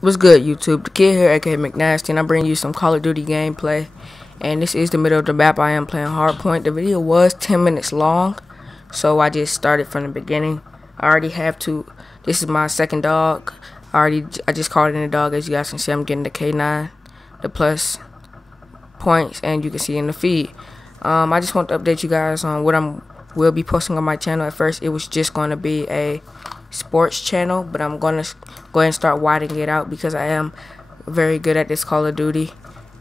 What's good, YouTube? The kid here, aka McNasty, and I'm bringing you some Call of Duty gameplay. And this is the middle of the map. I am playing Hardpoint. The video was 10 minutes long, so I just started from the beginning. I already have to. This is my second dog. I just called in a dog. As you guys can see, I'm getting the K9, the plus points, and you can see in the feed. I just want to update you guys on what will be posting on my channel. At first, it was just going to be a sports channel, but I'm going to go ahead and start widening it out because I am very good at this Call of Duty.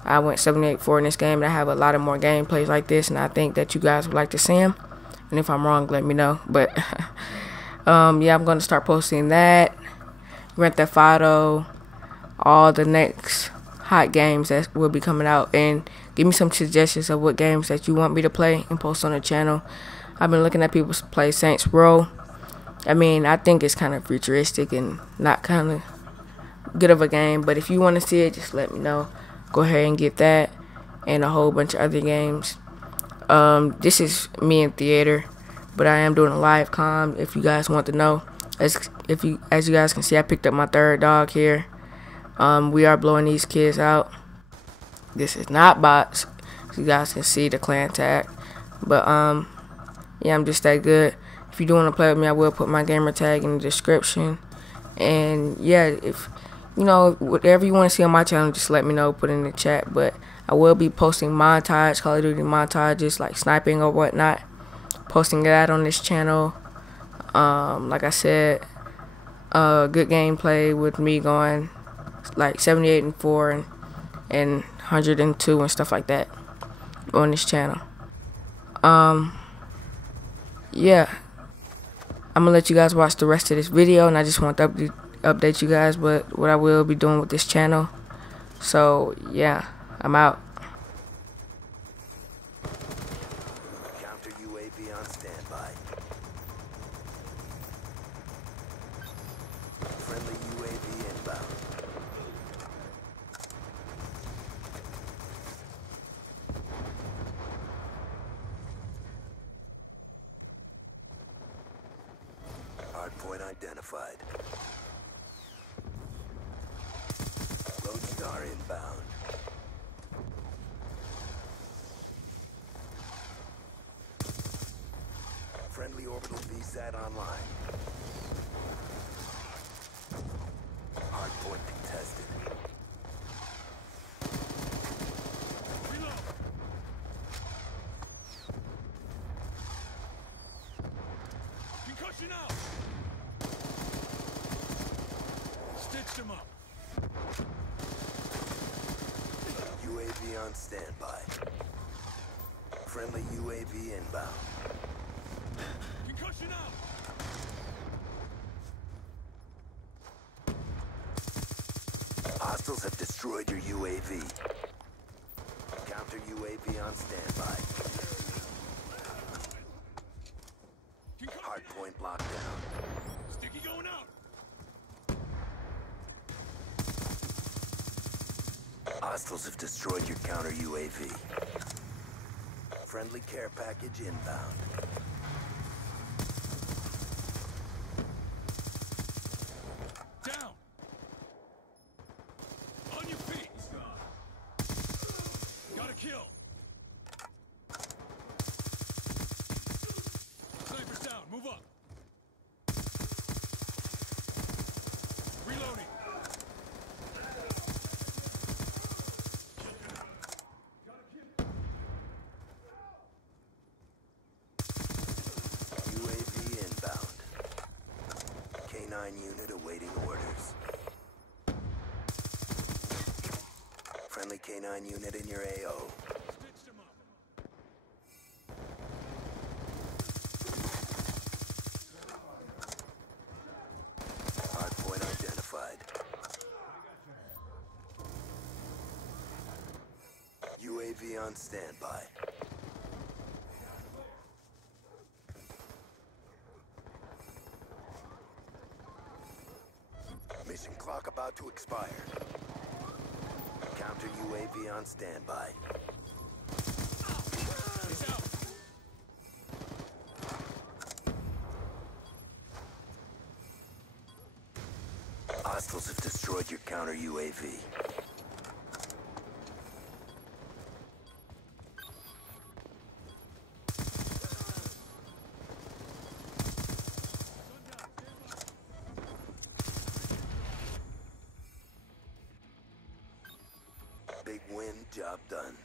I went 78-4 in this game, and I have a lot of more gameplays like this, and I think that you guys would like to see them. And if I'm wrong, let me know. But yeah, I'm going to start posting that, Grand Theft Auto, all the next hot games that will be coming out, and give me some suggestions of what games that you want me to play and post on the channel. I've been looking at people play Saints Row. I mean, I think it's kind of futuristic and not kind of good of a game, but if you want to see it, just let me know. Go ahead and get that and a whole bunch of other games. This is me in theater, but I am doing a live com if you guys want to know. As you guys can see, I picked up my third dog here. We are blowing these kids out. This is not bots, so you guys can see the clan tag. But yeah, I'm just that good. If you do want to play with me, I will put my gamer tag in the description. And yeah, if you know whatever you want to see on my channel, just let me know, put it in the chat. But I will be posting montage, Call of Duty montages like sniping or whatnot, posting that on this channel. Like I said, good gameplay with me going like 78-4 and 102 and stuff like that on this channel. Yeah, I'm gonna let you guys watch the rest of this video, and I just want to update you guys what I will be doing with this channel. So yeah, I'm out. Counter UAV on standby. Friendly UAV inbound. Hardpoint identified. Lodestar inbound. Friendly orbital VSAT online. Hardpoint contested. Concussion out! Stitched him up. UAV on standby. Friendly UAV inbound. Concussion out! Hostiles have destroyed your UAV. Counter UAV on standby. Hardpoint locked down. Sticky going out! Hostiles have destroyed your counter UAV. Friendly care package inbound. Down! On your feet! Got a kill! Sniper's down, move up! Reloading! UAV inbound. K9 unit awaiting orders. Friendly K9 unit in your AO. Stitched him up! Hardpoint identified. UAV on standby. Mission clock about to expire. Counter UAV on standby. He's out! Hostiles have destroyed your counter UAV. Big win, job done.